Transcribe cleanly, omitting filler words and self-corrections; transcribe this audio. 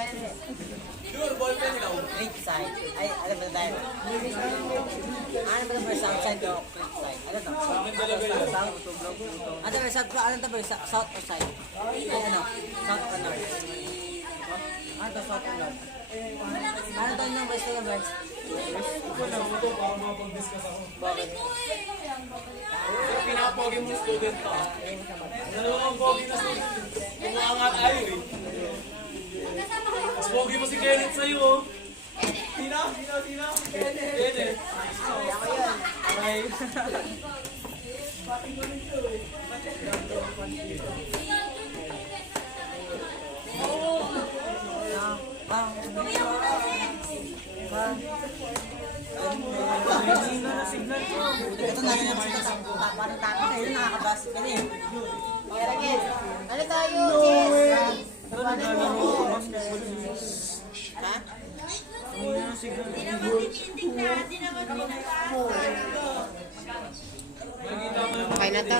Sure, ballpen ikaw. Flip side. Ay, alam mo na tayo. Ano ba ito? South side o flip side? Ano ito? Ano ba? Ano ito? South or side? Ay, ano? South or north? Ano ito? South or north? Ano ito yung best na best? Ito na, ito baka mapag-discuss ako. Bakit? Pinapogi mo student ka. Ano ang pogi na student? Kung angat ayaw eh. Mas pogi mo si Kenneth sa'yo oh. Sina? Kenneth. Okay. Ito na yun ang parang takot na yun, nakakabas ka na eh. Ano tayo? Cheers! Ha? Okay na to.